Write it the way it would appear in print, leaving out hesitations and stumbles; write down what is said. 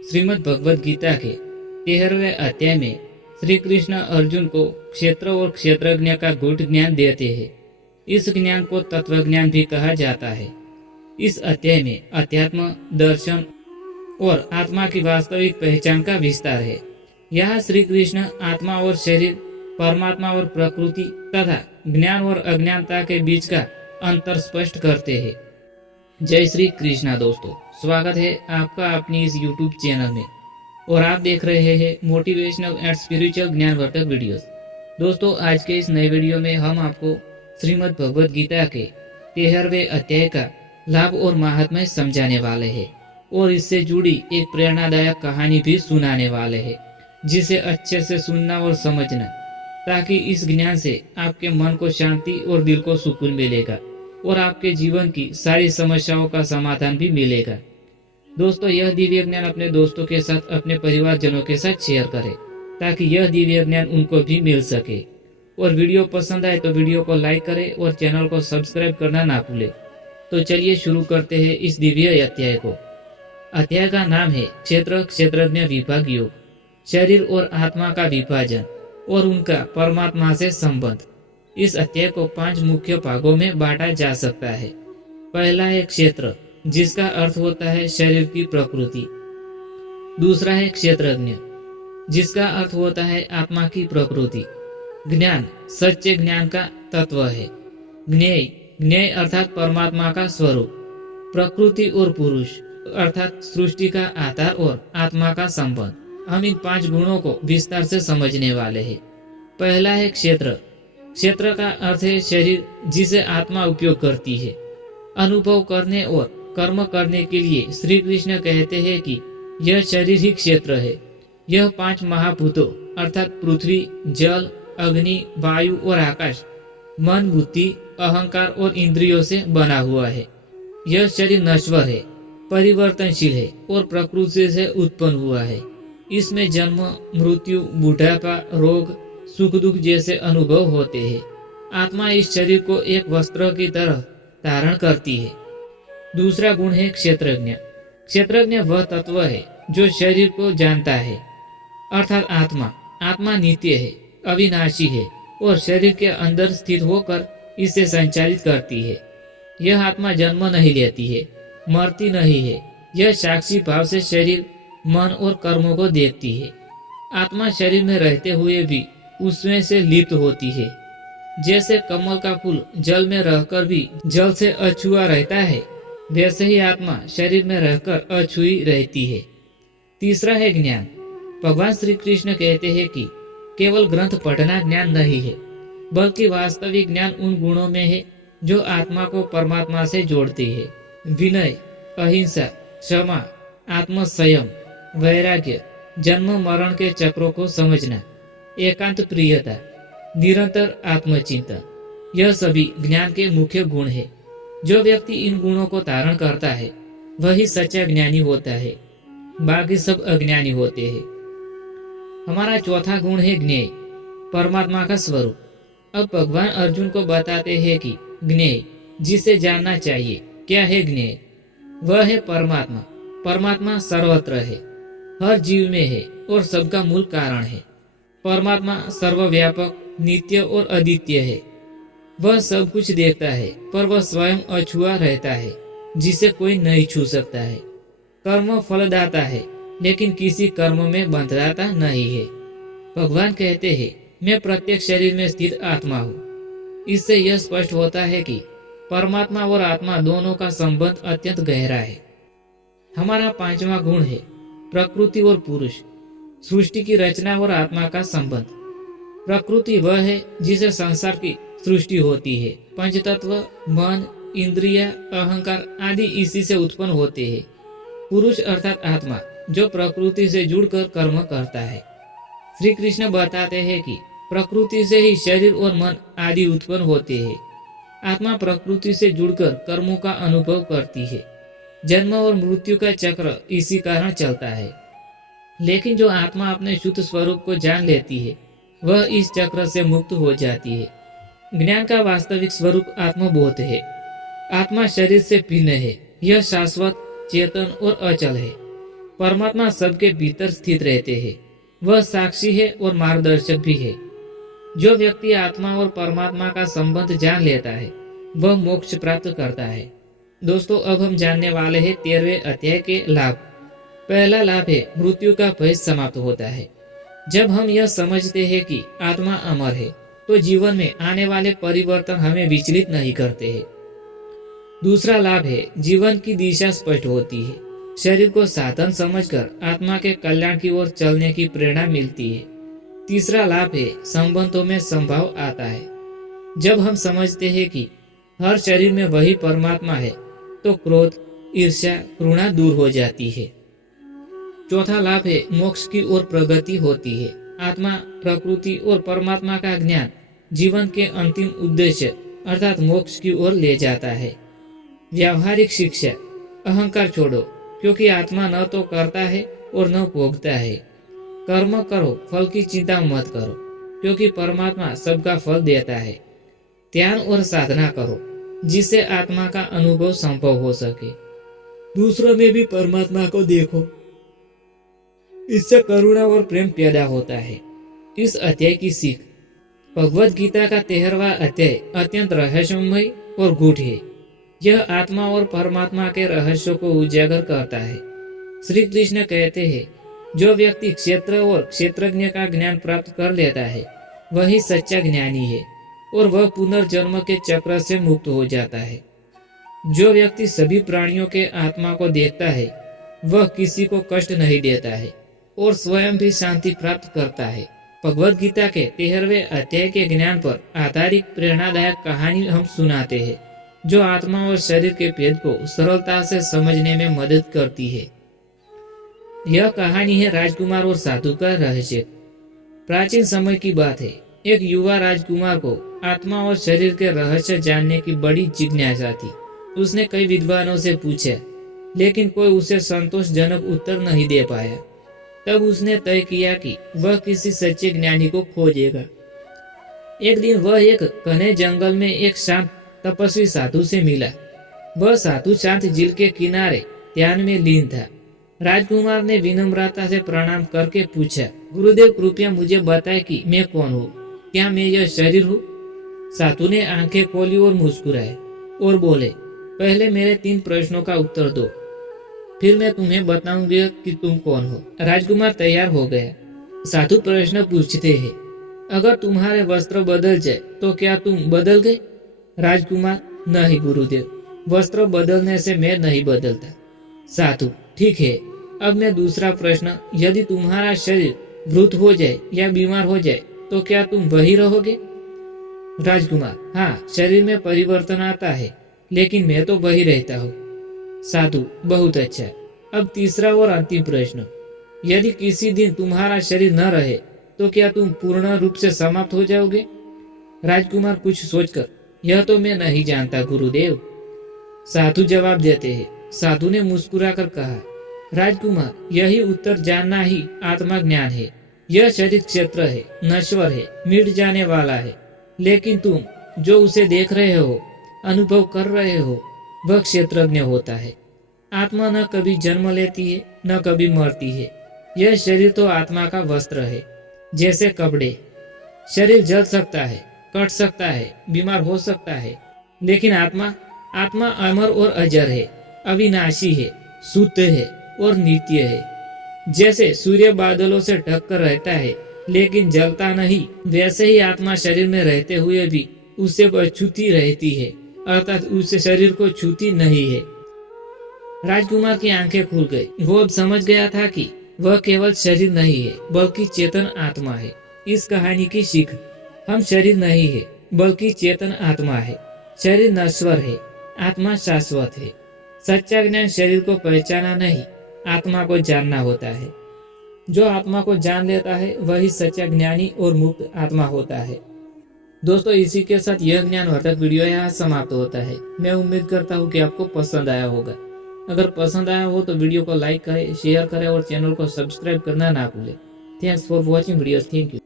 श्रीमद् भगवद गीता के 13वें अध्याय में श्री कृष्ण अर्जुन को क्षेत्र और क्षेत्रज्ञ का गूढ़ ज्ञान देते हैं। इस ज्ञान को तत्व ज्ञान भी कहा जाता है। इस अध्याय में अध्यात्म, दर्शन और आत्मा की वास्तविक पहचान का विस्तार है। यहाँ श्री कृष्ण आत्मा और शरीर, परमात्मा और प्रकृति तथा ज्ञान और अज्ञानता के बीच का अंतर स्पष्ट करते हैं। जय श्री कृष्णा दोस्तों, स्वागत है आपका अपनी इस YouTube चैनल में और आप देख रहे हैं मोटिवेशनल एंड स्पिरिचुअल ज्ञानवर्धक वीडियोस। दोस्तों, आज के इस नए वीडियो में हम आपको श्रीमद् भगवद गीता के 13वें अध्याय का लाभ और महात्म्य समझाने वाले हैं और इससे जुड़ी एक प्रेरणादायक कहानी भी सुनाने वाले हैं, जिसे अच्छे से सुनना और समझना, ताकि इस ज्ञान से आपके मन को शांति और दिल को सुकून मिलेगा और आपके जीवन की सारी समस्याओं का समाधान भी मिलेगा। दोस्तों, यह दिव्य ज्ञान अपने दोस्तों के साथ, अपने परिवारजनों के साथ शेयर करें, ताकि यह दिव्य ज्ञान उनको भी मिल सके। और वीडियो पसंद आए तो वीडियो को लाइक करें और चैनल को सब्सक्राइब करना ना भूलें। तो चलिए शुरू करते हैं इस दिव्य अध्याय को। अध्याय का नाम है क्षेत्र क्षेत्रज्ञ विभाग योग, शरीर और आत्मा का विभाजन और उनका परमात्मा से संबंध। इस अध्याय को 5 मुख्य भागों में बांटा जा सकता है। पहला है क्षेत्र, जिसका अर्थ होता है शरीर की प्रकृति। दूसरा है क्षेत्रज्ञ, जिसका अर्थ होता है आत्मा की प्रकृति। ज्ञान, सच्चे ज्ञान का तत्व है। ज्ञेय, ज्ञेय अर्थात परमात्मा का स्वरूप। प्रकृति और पुरुष अर्थात सृष्टि का आधार और आत्मा का संबंध। हम इन 5 गुणों को विस्तार से समझने वाले हैं। पहला है क्षेत्र। क्षेत्र का अर्थ है शरीर, जिसे आत्मा उपयोग करती है। अनुभव करने और कर्म करने के लिए श्री कृष्ण कहते हैं कि यह शरीर ही क्षेत्र है। यह 5 महाभूतों अर्थात पृथ्वी, जल, अग्नि, वायु और आकाश, मन, बुद्धि, अहंकार और इंद्रियों से बना हुआ है। यह शरीर नश्वर है, परिवर्तनशील है और प्रकृति से उत्पन्न हुआ है। इसमें जन्म, मृत्यु, बुढ़ापा, रोग, सुख दुख जैसे अनुभव होते हैं। आत्मा इस शरीर को एक वस्त्र की तरह धारण करती है। दूसरा गुण है क्षेत्रज्ञ। क्षेत्रज्ञ वह तत्व है जो शरीर को जानता है, अर्थात आत्मा। आत्मा नित्य है, अविनाशी है और शरीर के अंदर स्थित होकर इसे संचालित करती है। यह आत्मा जन्म नहीं लेती है, मरती नहीं है। यह साक्षी भाव से शरीर, मन और कर्मों को देखती है। आत्मा शरीर में रहते हुए भी उसमें से लिप्त होती है। जैसे कमल का फूल जल में रहकर भी जल से अछुआ रहता है, वैसे ही आत्मा शरीर में रहकर अछुई रहती है। तीसरा है ज्ञान। भगवान श्री कृष्ण कहते हैं कि केवल ग्रंथ पढ़ना ज्ञान नहीं है, बल्कि वास्तविक ज्ञान उन गुणों में है जो आत्मा को परमात्मा से जोड़ती है। विनय, अहिंसा, क्षमा, आत्मसंयम, वैराग्य, जन्म मरण के चक्रों को समझना, एकांत प्रियता, निरंतर आत्मचिंतन, यह सभी ज्ञान के मुख्य गुण है। जो व्यक्ति इन गुणों को धारण करता है वही सच्चा ज्ञानी होता है, बाकी सब अज्ञानी होते हैं। हमारा चौथा गुण है ज्ञेय, परमात्मा का स्वरूप। अब भगवान अर्जुन को बताते हैं कि ज्ञेय, जिसे जानना चाहिए, क्या है ज्ञेय? वह है परमात्मा। परमात्मा सर्वत्र है, हर जीव में है और सबका मूल कारण है। परमात्मा सर्वव्यापक, नित्य और अद्वितीय है। वह सब कुछ देखता है, पर वह स्वयं अछुआ रहता है, जिसे कोई नहीं छू सकता है। कर्म फलदाता है, लेकिन किसी कर्म में बंधदाता नहीं है। भगवान कहते हैं, मैं प्रत्येक शरीर में स्थित आत्मा हूँ। इससे यह स्पष्ट होता है कि परमात्मा और आत्मा दोनों का संबंध अत्यंत गहरा है। हमारा 5वां गुण है प्रकृति और पुरुष, सृष्टि की रचना और आत्मा का संबंध। प्रकृति वह है जिसे संसार की सृष्टि होती है। पंचतत्व, मन, इंद्रिय, अहंकार आदि इसी से उत्पन्न होते हैं। पुरुष अर्थात आत्मा, जो प्रकृति से जुड़कर कर्म करता है। श्री कृष्ण बताते हैं कि प्रकृति से ही शरीर और मन आदि उत्पन्न होते हैं। आत्मा प्रकृति से जुड़कर कर्मों का अनुभव करती है। जन्म और मृत्यु का चक्र इसी कारण चलता है। लेकिन जो आत्मा अपने शुद्ध स्वरूप को जान लेती है, वह इस चक्र से मुक्त हो जाती है। ज्ञान का वास्तविक स्वरूप आत्मबोध है। आत्मा शरीर से भिन्न है, यह शाश्वत, चेतन और अचल है। परमात्मा सबके भीतर स्थित रहते हैं। वह साक्षी है और मार्गदर्शक भी है। जो व्यक्ति आत्मा और परमात्मा का संबंध जान लेता है वह मोक्ष प्राप्त करता है। दोस्तों, अब हम जानने वाले हैं 13वें अध्याय के लाभ। पहला लाभ है मृत्यु का भय समाप्त होता है। जब हम यह समझते हैं कि आत्मा अमर है तो जीवन में आने वाले परिवर्तन हमें विचलित नहीं करते हैं। दूसरा लाभ है जीवन की दिशा स्पष्ट होती है। शरीर को साधन समझकर आत्मा के कल्याण की ओर चलने की प्रेरणा मिलती है। तीसरा लाभ है संबंधों में संभाव आता है। जब हम समझते हैं कि हर शरीर में वही परमात्मा है तो क्रोध, ईर्ष्या, घृणा दूर हो जाती है। चौथा लाभ है मोक्ष की ओर प्रगति होती है। आत्मा, प्रकृति और परमात्मा का ज्ञान जीवन के अंतिम उद्देश्य अर्थात मोक्ष की ओर ले जाता है। व्यावहारिक शिक्षा, अहंकार छोड़ो, क्योंकि आत्मा न तो करता है और न भोगता है। कर्म करो, फल की चिंता मत करो, क्योंकि परमात्मा सबका फल देता है। ध्यान और साधना करो जिससे आत्मा का अनुभव संभव हो सके। दूसरों में भी परमात्मा को देखो, इससे करुणा और प्रेम पैदा होता है। इस अध्याय की सीख, भगवद गीता का 13वां अध्याय अत्यंत रहस्यमय और गूढ़ है। यह आत्मा और परमात्मा के रहस्यों को उजागर करता है। श्री कृष्ण कहते हैं, जो व्यक्ति क्षेत्र और क्षेत्रज्ञ का ज्ञान प्राप्त कर लेता है वही सच्चा ज्ञानी है और वह पुनर्जन्म के चक्र से मुक्त हो जाता है। जो व्यक्ति सभी प्राणियों के आत्मा को देखता है वह किसी को कष्ट नहीं देता है और स्वयं भी शांति प्राप्त करता है। भगवद गीता के 13वें अध्याय के ज्ञान पर आधारित प्रेरणादायक कहानी हम सुनाते हैं जो आत्मा और शरीर के भेद को सरलता से समझने में मदद करती है। यह कहानी है राजकुमार और साधु का रहस्य। प्राचीन समय की बात है। एक युवा राजकुमार को आत्मा और शरीर के रहस्य जानने की बड़ी जिज्ञासा थी। उसने कई विद्वानों से पूछा, लेकिन कोई उसे संतोषजनक उत्तर नहीं दे पाया। तब उसने तय किया कि वह किसी सच्चे ज्ञानी को खोजेगा। एक दिन वह एक घने जंगल में एक शांत तपस्वी साधु से मिला। वह साधु शांत झील के किनारे ध्यान में लीन था। राजकुमार ने विनम्रता से प्रणाम करके पूछा, गुरुदेव कृपया मुझे बताएं कि मैं कौन हूँ, क्या मैं यह शरीर हूँ? साधु ने आंखें खोली और मुस्कुराए और बोले, पहले मेरे 3 प्रश्नों का उत्तर दो, फिर मैं तुम्हें बताऊंगा कि तुम कौन हो। राजकुमार तैयार हो गया। साधु प्रश्न पूछते हैं, अगर तुम्हारे वस्त्र बदल जाए तो क्या तुम बदल गए? राजकुमार, नहीं गुरुदेव, वस्त्र बदलने से मैं नहीं बदलता। साधु, ठीक है, अब मैं दूसरा प्रश्न, यदि तुम्हारा शरीर मृत हो जाए या बीमार हो जाए तो क्या तुम वही रहोगे? राजकुमार, हाँ, शरीर में परिवर्तन आता है लेकिन मैं तो वही रहता हूँ। साधु, बहुत अच्छा। अब तीसरा और अंतिम प्रश्न, यदि किसी दिन तुम्हारा शरीर न रहे तो क्या तुम पूर्ण रूप से समाप्त हो जाओगे? राजकुमार कुछ सोचकर, यह तो मैं नहीं जानता गुरुदेव। साधु जवाब देते हैं। साधु ने मुस्कुराकर कहा, राजकुमार, यही उत्तर जानना ही आत्मा ज्ञान है। यह शरीर क्षेत्र है, नश्वर है, मिट जाने वाला है, लेकिन तुम जो उसे देख रहे हो, अनुभव कर रहे हो, वह क्षेत्रज्ञ होता है। आत्मा न कभी जन्म लेती है न कभी मरती है। यह शरीर तो आत्मा का वस्त्र है, जैसे कपड़े। शरीर जल सकता है, कट सकता है, बीमार हो सकता है, लेकिन आत्मा अमर और अजर है, अविनाशी है, शुद्ध है और नित्य है। जैसे सूर्य बादलों से ढक कर रहता है लेकिन जलता नहीं, वैसे ही आत्मा शरीर में रहते हुए भी उससे छूती रहती है, अर्थात उस शरीर को छूती नहीं है। राजकुमार की आंखें खुल गई। वो अब समझ गया था कि वह केवल शरीर नहीं है बल्कि चेतन आत्मा है। इस कहानी की सीख, हम शरीर नहीं है बल्कि चेतन आत्मा है। शरीर नश्वर है, आत्मा शाश्वत है। सच्चा ज्ञान शरीर को पहचाना नहीं, आत्मा को जानना होता है। जो आत्मा को जान लेता है वही सच्चा ज्ञानी और मुक्त आत्मा होता है। दोस्तों, इसी के साथ यह ज्ञानवर्धक वीडियो यहाँ समाप्त होता है। मैं उम्मीद करता हूँ कि आपको पसंद आया होगा। अगर पसंद आया हो तो वीडियो को लाइक करें, शेयर करें और चैनल को सब्सक्राइब करना ना भूलें। Thanks for watching videos. Thank you.